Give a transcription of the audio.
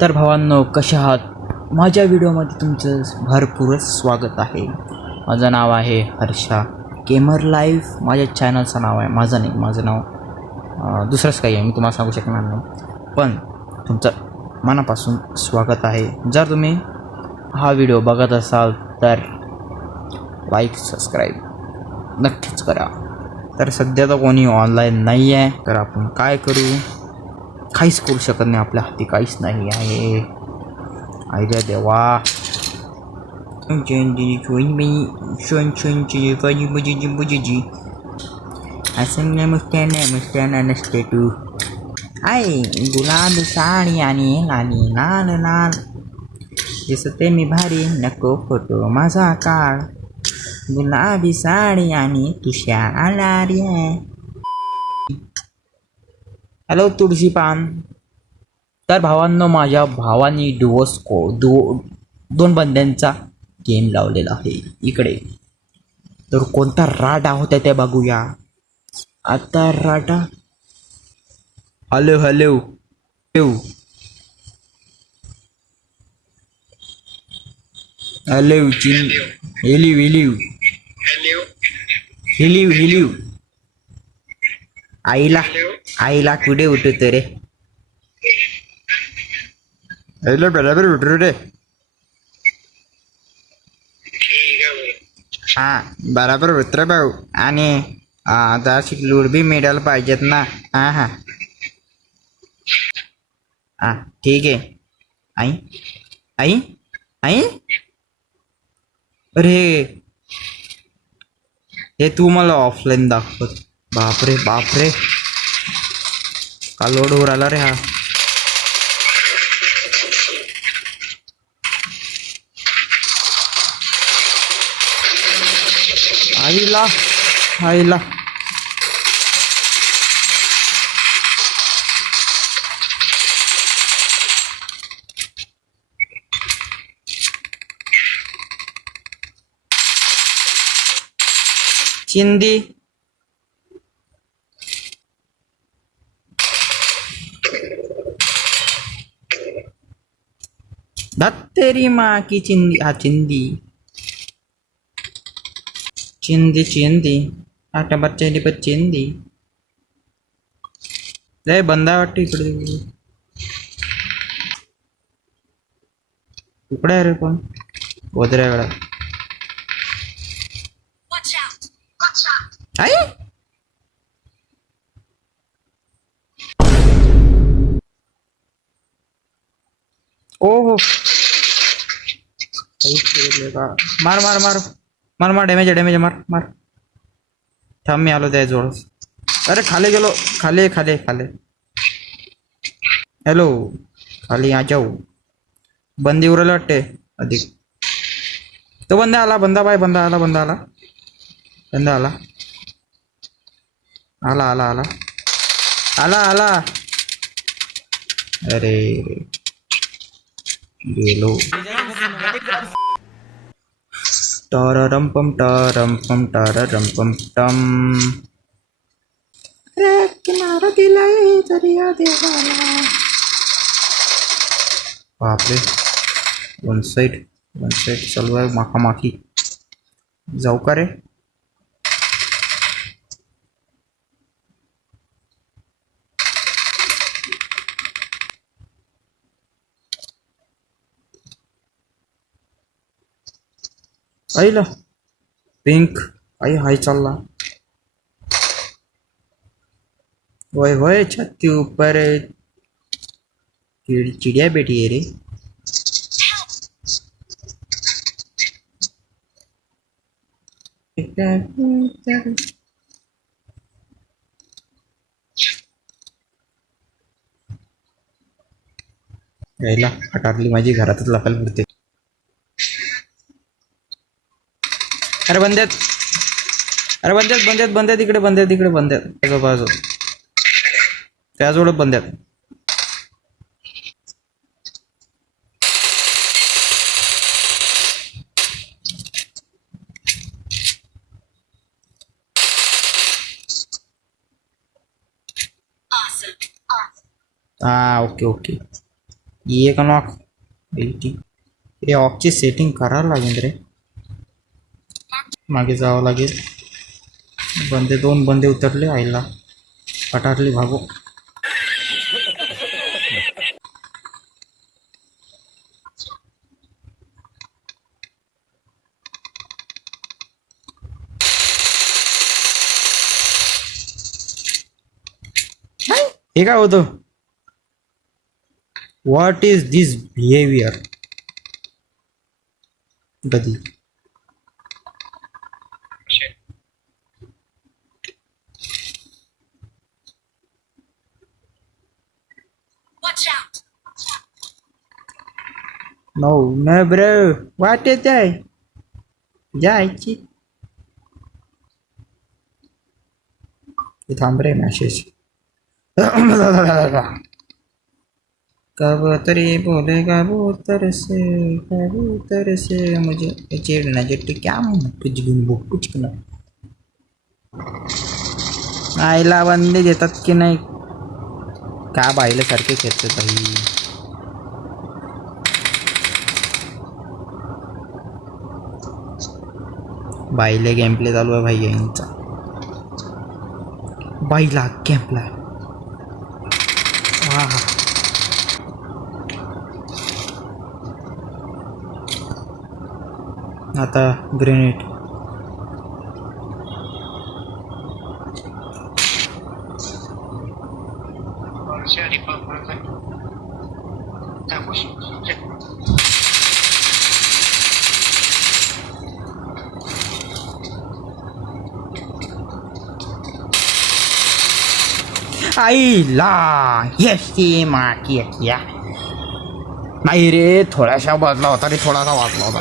तर भावांनो, कशा आहात? माझ्या व्हिडिओमध्ये तुमचं भरपूरच स्वागत आहे. माझं नाव आहे हर्षा गेमर लाईफ. माझ्या चॅनलचं नाव आहे, माझं नाही, माझं नाव दुसरंच काही आहे, मी तुम्हाला सांगू शकणार नाही. पण तुमचं मनापासून स्वागत आहे. जर तुम्ही हा व्हिडिओ बघत असाल तर लाईक सबस्क्राईब नक्कीच करा. तर सध्या तर कोणी ऑनलाईन नाही आहे, तर आपण काय करू? काहीच करू शकत नाही, आपल्या हाती काहीच नाही आहे. आयडिया देवा. मुस्त्याना नसते तू. आई गुलाब साडी आणि लाली लाल लाल दिसते मी भारी, नको फोटो माझा काळ. गुलाबी साडी आणि तुषा आला रे. हॅलो तुळशी पान. तर भावांनो, माझ्या भावानी दोन बंद्यांचा गेम लावलेला आहे इकडे. तर कोणता राडा होता ते बघूया. आता राडा. हॅलो हॅलो हॅलो हॅलो चिन हिलिव हिलिव हिलिव हिलिव. आईला आईला कुठे उठवतो रे? आईला बरोबर उठलो रे. हा बराबर उतर भाऊ. आणि जराशी लूड बी मिळायला पाहिजेत ना. हा हा हा ठीक आहे. आई आई आई. अरे हे तू मला ऑफलाईन दाखवत. बापरे बापरे, का लोड हो राहिला रे हा. आईला आईला. चिंदी. तेरी माँ की चिंदी. हा चिंदी चिंदी चिंदी. आटा बच्चे पर चिंदी. लय बंदा वाटतं इकडे. इकडे आहे रे कोण? गोदऱ्याकडे. आई. ओहो. मार मार मार मार मार. Damage damage. मार मार. थांब मी आलो त्या जोड. अरे खाली गेलो. खाली खाली खाली. हॅलो खाली आ जाऊ. बंदी उरायला वाटते अधिक. तो बंदा आला. बंदा बाय. बंदा आला. बंदा आला. बंदा आला. आला आला आला आला आला. अरे गेलो. टाररम पम टाररम टम. रे किनारा दिलाय दर्या देवाला. बापरे. वन साइड चालू आहे माखामाखी. जाऊ का रे? आईला पिंक. आई हाय चालला. वय वय छत ऊपर चिड़िया बैठी है रे. यायला हटारली माझी घरातच लाकायला पुरते. अरे बंद्यात. अरे बंद्यात बंद्यात बंद्यात इकडे. बंद्यात इकडे. बंद्यात बाजू त्याजवळ बंद्यात. हा ओके ओके. एक नॉक 80. हे ऑफची सेटिंग करावं लागेल रे. मागे जावं लागेल. दोन बंदे उतरले आईला. पटारली भागो. हे काय होतं. What is this behaviour. कधी no no bro what is that. जायची थांब रे मॅसेज. कबूतर ये बोले कबूतर से मुझे चिड़ना चिट्टी क्या कुछ गुनबो कुछ ना. आईला बंदे देतात की नाही. का बाईला सारखे खेळतात बाई. बाईले गेम प्ले चालू आहे भाई यांचा. बाईला गेम प्ले. आता ग्रेनेड. आईला यस माकी किया नाही रे. थोड्याशा वाजला होता रे. थोडासा वाजला होता.